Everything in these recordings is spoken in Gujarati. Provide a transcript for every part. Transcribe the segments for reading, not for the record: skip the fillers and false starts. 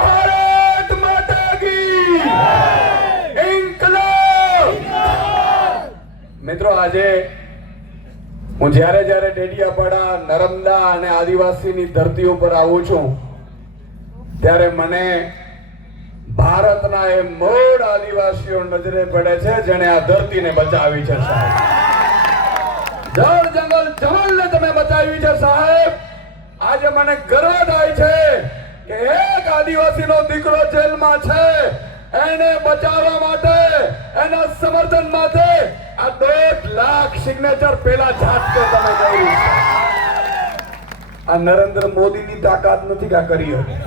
ભારત માતા કી ઇન્કલાબ। મિત્રો, આજે હું જ્યારે ડેડિયાપાડા, નર્મદા અને આદિવાસીની ધરતી ઉપર આવું છું ત્યારે મને ભારતના એ મૂળ આદિવાસીઓ નજરે પડે છે જેણે આ ધરતીને બચાવી છે સાહેબ। જળ જંગલ જમલને તમે બચાવી છે સાહેબ। આજે મને ગર્વ થાય છે કે એક આદિવાસીનો દીકરો જેલમાં છે, એને બચાવવા માટે, એના સમર્થન માટે આ 1.5 લાખ સિગ્નેચર પેલા ઝાટકે તમે કર્યું છે। આ નરેન્દ્ર મોદીની તાકાત નથી કે કરી હતી,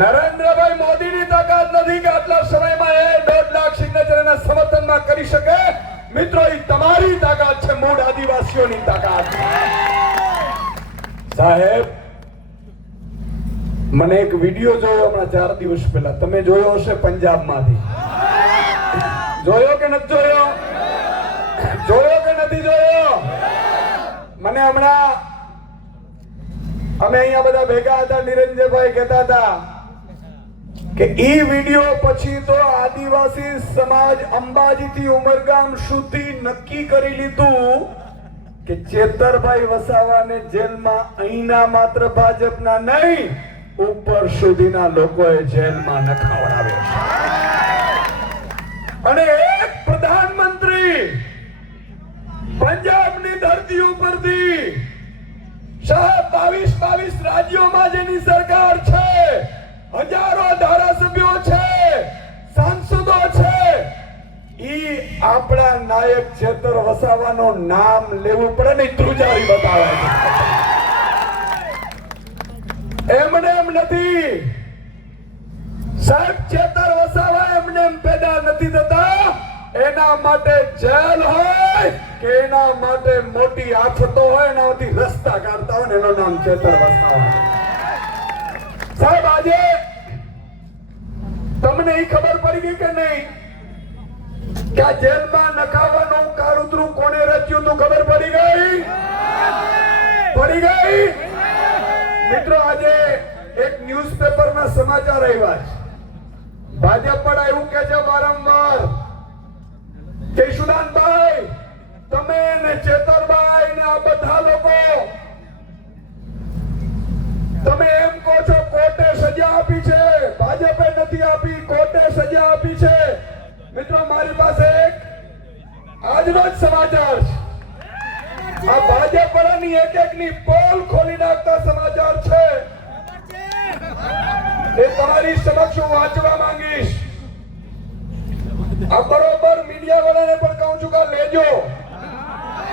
નરેન્દ્રભાઈ મોદીની તાકાત નથી કે આટલા સમયમાં એ 1.5 લાખ સિગ્નેચર એના સમર્થનમાં કરી શકે। મિત્રો, એ તમારી તાકાત છે, મૂળ આદિવાસીઓની તાકાત સાહેબ। મને એક વિડિયો જોયો હમણાં 4 દિવસ પહેલા, તમે જોયો હશે, પંજાબમાંથી। જોયો કે નથી જોયો? જોયો કે નથી જોયો? મને હમણાં અમે અહીંયા બધા ભેગા હતા, નિરંજયભાઈ કહેતા હતા કે ઈ વિડિયો પછી તો આદિવાસી સમાજ અંબાજીથી ઉમરગામ સુધી નક્કી કરી લીધું કે ચેતરભાઈ વસાવાને જેલમાં અહીંના માત્ર ભાજપના નહીં, ઉપર સુધીના લોકોએ જેલમાં નખાવડાવે છે। અને એક પ્રધાનમંત્રી પંજાબની ધરતી ઉપરથી સાહેબ 22 રાજ્યોમાં જેની સરકાર છે, હજારો ધારાસભ્યો છે, સાંસદો છે, ઈ આપણા નાયક ચેતર વસાવાનું નામ લેવું પડે ને ધ્રુજારી બતાવે છે। એમને એમ નથી સાહેબ, ચેતર વસાવા એમને એમ પેદા નથી થતા। એના માટે જેલ હોય કે એના માટે મોટી આફતો હોય, એનાથી રસ્તા કાઢતા હોય ને એનું નામ ચેતર વસાવા સાહેબ। આજે તમને એ ખબર પડી ગઈ કે નહીં કે આ જેલમાં નખાવાનું કાળુતરું કોને રચ્યું તું? ખબર પડી ગઈ? પડી ગઈ? મિત્રો, આજે એક ન્યૂઝપેપરમાં સમાચાર આવ્યા છે, ભાજપ પણ એવું કે છે વારંવાર કે ઈશુદાનભાઈ, તમે ને ચેતરભાઈ ને આ બધા લોકો તમે એમ કહો છો કોર્ટે સજા આપી છે, ભાજપે નથી આપી, કોર્ટે સજા આપી છે। મિત્રો, મારી પાસે એક આજનો જ સમાચાર છે, આ ભાજપ વાળાની એક-એકની પોલ ખોલી નાખતા સમાચાર છે, એ તમારી સમક્ષ હું વાંચવા માંગીશ। આ બરોબર મીડિયા વાળાને પણ કહું છું કે લેજો।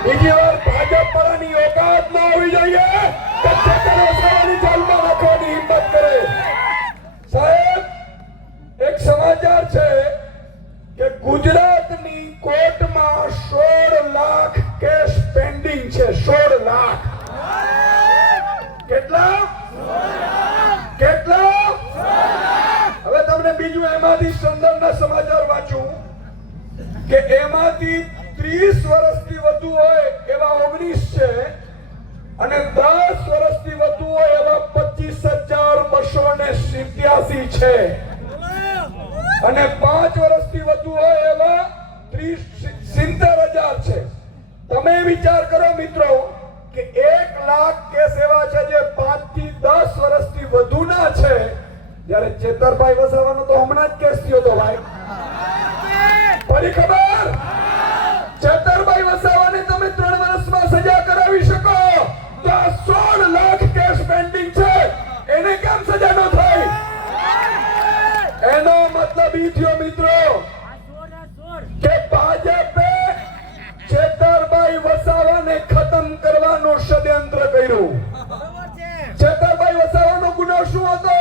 બીજી વાર ભાજપ વાળાની ઓકાત ન હોવી જોઈએ કે ચેતર વસાવાની જેલમાં રાખવાની હિંમત કરે। સાહેબ, એક સમાચાર છે કે ગુજરાતની કોર્ટમાં 16 લાખ કેસ પેન્ડિંગ છે। 16 લાખ। કેટલા? કેટલા? હવે તમને બીજું એમાંથી સંદર્ભના સમાચાર વાંચું કે એમાંથી 30 વર્ષથી વધુ હોય એવા 19 છે અને 10 વર્ષથી વધુ હોય એવા 25,287 છે અને 5 વર્ષથી વધુ હોય એવા 70,000 છે। તમે વિચાર કરો મિત્રો કે 1 લાખ કેસ એવા છે જે 5 થી 10 વર્ષથી વધુના છે, જ્યારે ચેતરભાઈ વસાવાનો તો હમણાં જ કેસ થયો તો ભાઈ, પડી ખબર? ચેતરભાઈ વસાવાને તમે 3 વર્ષમાં સજા કરાવી શકો તો આ 16 લાખ કેસ પેન્ડિંગ છે, એને કેમ સજા ન થઈ? એનો મતલબ ઈ થયો મિત્રો કે ભાજપે ચેતરભાઈ વસાવાને ખતમ કરવાનું ષડયંત્ર કર્યું। ચેતરભાઈ વસાવાનો ગુનો શું હતો?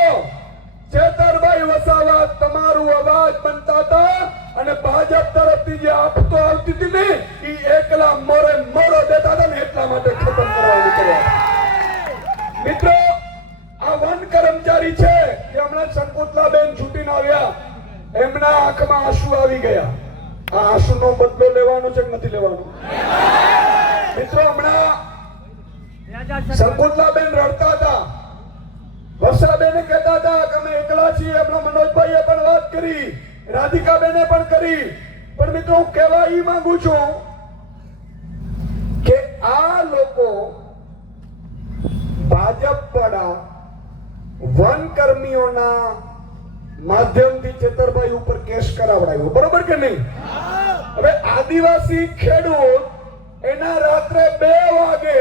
ચેતરભાઈ વસાવા તમારું અવાજ બનતા હતા અને ભાજપ તરફથી જે આપતો આવતી હતી ને એ એકલા મોરે મોરો દેતા હતા ને એટલા માટે ખતમ કરવાનું કર્યું। મિત્રો, આ વન કર્મચારી છે કે હમણાં શંકુતલાબેન છૂટીને આવ્યા, એમના આંખમાં આંસુ આવી ગયા। આ આંસુનો બદલો લેવાનો છે કે નથી લેવાનો? મિત્રો, હમણાં સંકુતલાબેન રડતા હતા, વર્ષાબેને કહેતા હતા કે અમે એકલા છીએ. આપણા મનોજભાઈએ પણ વાત કરી, રાધિકાબેને પણ કરી. પણ મિત્રો હું કહેવા ઈ માંગુ છું કે આ લોકો ભાજપ વાળા વન કર્મીઓના માધ્યમથી ચેતરભાઈ ઉપર કેસ કરાવડાવ્યો, બરોબર કે નહીં? હવે આદિવાસી ખેડૂત એના રાત્રે 2 વાગે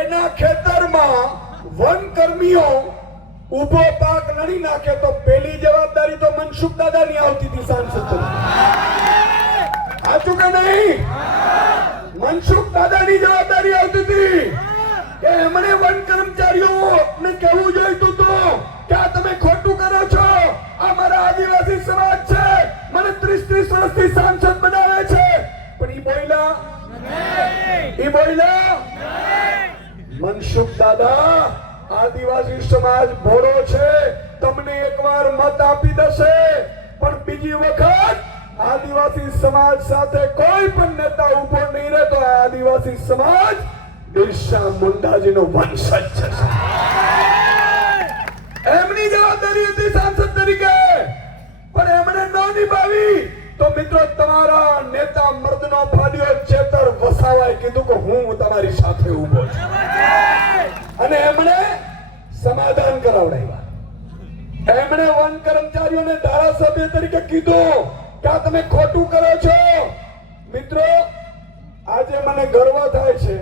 એના ખેતરમાં વન કર્મીઓ ઉભો પાક લડી નાખે તો પેલી જવાબદારી તો મનસુખ દાદાની આવતી હતી સાંસદ. સાચું કે નહીં? મનસુખ દાદાની જવાબદારી આવતી હતી કે એમણે વન કર્મચારીઓને કહેવું જોઈતું હતું કે આ તમે ખોટું કરો છો, આ મારા આદિવાસી સમાજ છે, મને 30 વર્ષથી સાંસદ બનાવે છે. પણ ઈ બોલ્યા મનસુખ દાદા, આદિવાસી સમાજ ભોળો છે, તમને એકવાર મત આપી દેશે, પણ બીજી વખત આદિવાસી સમાજ સાથે કોઈ પણ નેતા ઉભો નહીં રહે તો આદિવાસી સમાજ બિરસા મુંડાજીનો વંશજ છે. એમની જવાબદારી હતી સાંસદ તરીકે, પણ એમણે ન નિભાવી. તો મિત્રો તમારા નેતા મર્દનો ફાડ્યો ચેતર વસાવાએ કીધું કે હું તમારી સાથે ઉભો છું, અને એમણે સમાધાન કરાવડાવ્યા. એમણે વન કર્મચારીઓને ધારાસભ્ય તરીકે કીધું કે આ તમે ખોટું કરો છો. મિત્રો આજે મને ગર્વ થાય છે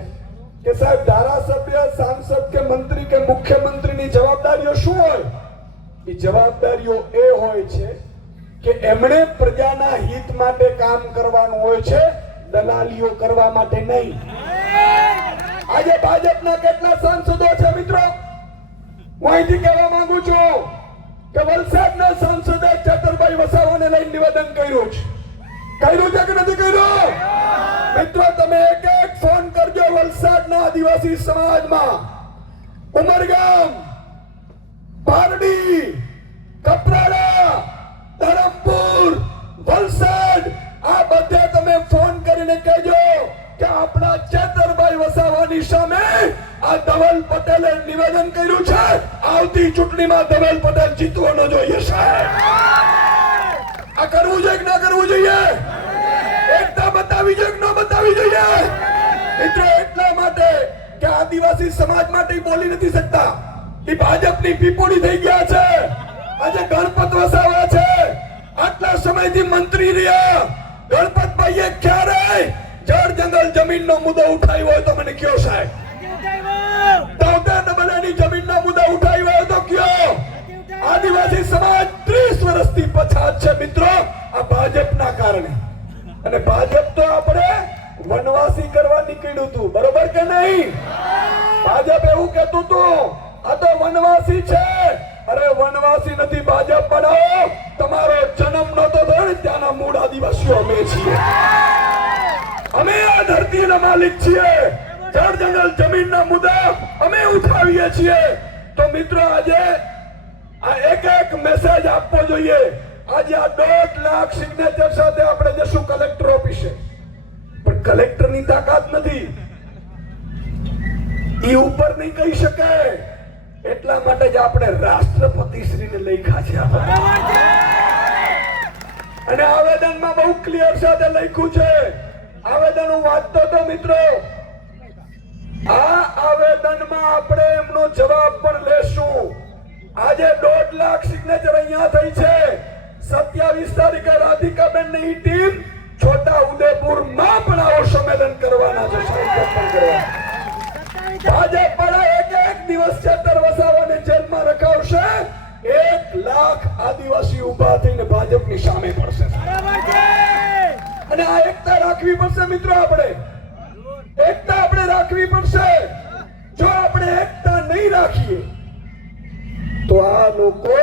કે સાહેબ ધારાસભ્ય, સાંસદ કે મંત્રી કે મુખ્યમંત્રીની જવાબદારીઓ શું હોય? એ જવાબદારીઓ એ હોય છે કે એમણે પ્રજાના હિત માટે કામ કરવાનું હોય છે, દલાલીઓ કરવા માટે નહીં. આજે ભાજપના કેટલા સાંસદો છે મિત્રો? હું અહીંથી કહેવા માંગુ છું કે વલસાડના સાંસદે ચેતરભાઈ વસાવાને લઈને નિવેદન કર્યું છે. કર્યું છે કે નથી કર્યું? મિત્રો તમે એક ફોન કરજો વલસાડના આદિવાસી સમાજમાં, ઉમરગામ, પારડી, કપરાડા, ધરમપુર, વલસાડ, આ બધે તમે ફોન કરીને કહેજો કે આપણા ચેતરભાઈ વસાવાની સામે આ ધવલ પટેલે નિવેદન કર્યું છે, આવતી ચૂંટણીમાં ધવલ પટેલ જીતવાનો જોઈએ. સાહેબ આ કરવું જોઈએ કે ના કરવું જોઈએ? એકતા બતાવી જોઈએ કે ન બતાવી જોઈએ? મિત્રો એટલા માટે કે આદિવાસી સમાજ માટે બોલી નથી શકતા, એ ભાજપની પીપોડી થઈ ગયા છે. આજે ગણપત વસાવા છે, આટલા સમયથી મંત્રી રહ્યા. ગણપતભાઈએ ક્યારે જળ જંગલ જમીનનો મુદ્દો ઉઠાવ્યો હોય તો મને કયો સાહેબ? 73 જમીનનો મુદ્દો ઉઠાવ્યો હોય તો કયો? આદિવાસી સમાજ 30 વર્ષથી પછાત છે મિત્રો, આ ભાજપના કારણે. અને ભાજપ તો આપણે વનવાસી કરવા નીકળ્યું હતું, બરોબર કે નહીં? ભાજપ એવું કહેતું હતું આ તો વનવાસી છે. અરે વનવાસી નથી ભાજપ બનાવો, તમારો જન્મ નતો થયો ત્યાંના મૂળ આદિવાસીઓ અમે છીએ. અમે આ ધરતીના માલિક છીએ, જળ જંગલ જમીનના મુદ્દા અમે ઉઠાવીએ છીએ. તો મિત્રો આજે આ એક મેસેજ આપવો જોઈએ. આજે આ 1.5 લાખ સિગ્નેચર સાથે આપણે જશું કલેક્ટર ઓફિસે, પણ કલેક્ટરની તાકાત નથી, ઈ ઉપર નહીં કહી શકે. એટલા માટે જ આપણે રાષ્ટ્રપતિ શ્રીને લખ્યા છે, અને આવેદનમાં બહુ ક્લિયર સાથે લખ્યું છે. આવેદન હું વાંચતો હતો મિત્રો, આ આવેદનમાં આપણે એમનો જવાબ પણ લેશું. આજે 1.5 લાખ સિગ્નેચર અહીંયા થઈ છે. 27 તારીખે રાધિકાબેન ની ટીમ છોટા ઉદેપુરમાં પણ આવો સંમેલન કરવાના છે. ભાજપ વાળા એક દિવસ ચેતર વસાવાને જેલમાં રખાવશે, 1 લાખ આદિવાસી ઉભા થઈને ભાજપની સામે પડશે. અને આ એકતા રાખવી પડશે મિત્રો, આપણે એકતા આપણે રાખવી પડશે. જો આપણે એકતા નહીં રાખીએ તો આ લોકો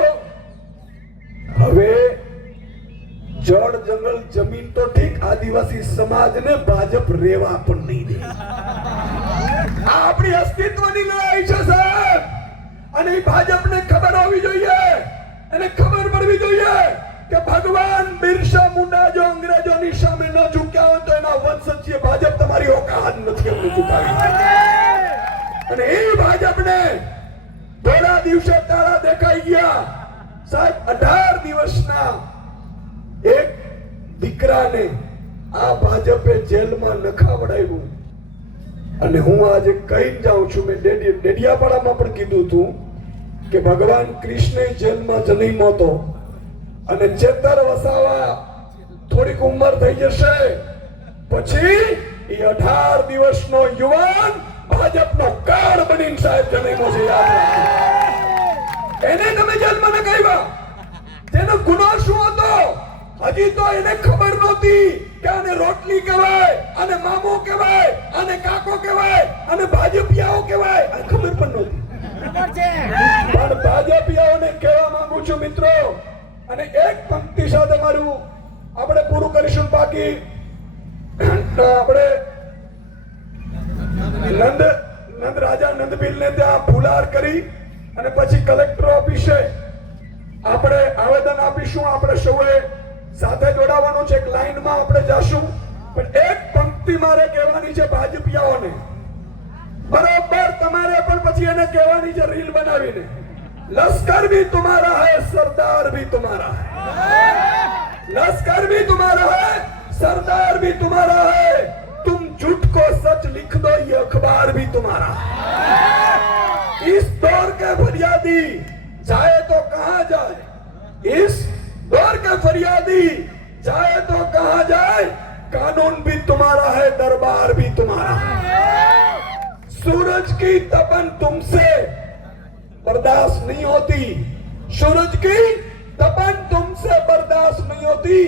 હવે જળ જંગલ જમીન તો ઠીક, આદિવાસી સમાજને ભાજપ રેવા પણ નહીં દે. આ આપણી અસ્તિત્વની લડાઈ છે સાહેબ, અને ભાજપને ખબર હોવી જોઈએ, અને ખબર પડવી જોઈએ કે ભગવાન બિરસા મુંડા જો અંગ્રેજોની સામે ન ઝૂક્યા હોય તો એના વંશજ છે. ભાજપ તમારી ઓકાત નથી અમને ઝુકાવી, અને એ ને થોડા દિવસે તાળા દેખાઈ ગયા સાહેબ 18 દિવસના એક દીકરાને આ ભાજપે જેલમાં નખાવડાવ્યું અને હું આજે કહીને જાઉં છું મેં ડેડિયાપાડામાં પણ કીધું હતું કે ભગવાન કૃષ્ણ જેલમાં જન્મ્યો હતો અને ચેતર વસાવા થોડીક ઉંમર થઈ જશે પછી એ 18 દિવસનો યુવાન ભાજપનો કાર્ડ બનીને સાહેબ જન્મ્યો છે યાદ રાખજો એને તમે જેલમાં નખાવ્યા તેનો ગુનો શું હતો હજી તો એને ખબર નહોતી કે આને રોટલી કહેવાય આને મામો કહેવાય આને કાકો કહેવાય આને ભાજપિયાઓ કહેવાય આ ખબર પણ નહોતી પણ ભાજપિયાઓને કહેવા માંગુ છું મિત્રો અને એક પંક્તિ સાથે મારું આપણે પૂરું કરીશું બાકી આપણે નંદ રાજા નંદબીલને ત્યાં ફુલાર કરી અને પછી કલેક્ટર ઓફિસે આપણે આવેદન આપીશું આપણે સૌએ સાથે જોડાવાનું છે એક લાઈનમાં આપણે જાશું પણ એક પંક્તિ મારે કહેવાની છે ભાજપિયાઓને બરોબર તમારે પણ પછી એને કહેવાની છે રીલ બનાવીને लश्कर भी तुम्हारा है सरदार भी तुम्हारा है लश्कर भी तुम्हारा है सरदार भी तुम्हारा है तुम झूठ को सच लिख दो ये अखबार भी तुम्हारा है इस दौर के फरियादी जाए तो कहां जाए इस दौर के फरियादी जाए तो कहां जाए कानून भी तुम्हारा है दरबार भी तुम्हारा है सूरज की तपन तुमसे बर्दाश्त नहीं होती सूरज की तपन तुमसे बर्दाश्त नहीं होती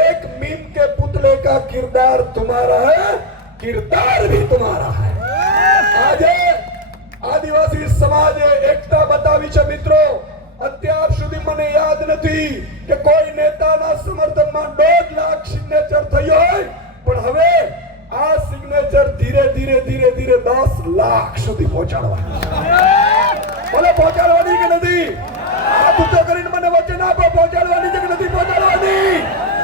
एक मीम के पुतले का किरदार तुम्हारा है किरदार भी तुम्हारा है आज आदिवासी समाजे एकता बतावी છે મિત્રો અત્યાર સુધી મને યાદ નથી કે કોઈ નેતાના સમર્થનમાં 1.5 લાખ સિગ્નેચર થયો હોય પણ હવે આ સિગ્નેચર ધીરે ધીરે ધીરે ધીરે 10 લાખ સુધી પહોંચાડવા બોલે પહોંચાડવાની કે નથી આ તું તો કરીને મને વચન આપો પહોંચાડવાની છે કે નથી પહોંચાડવાની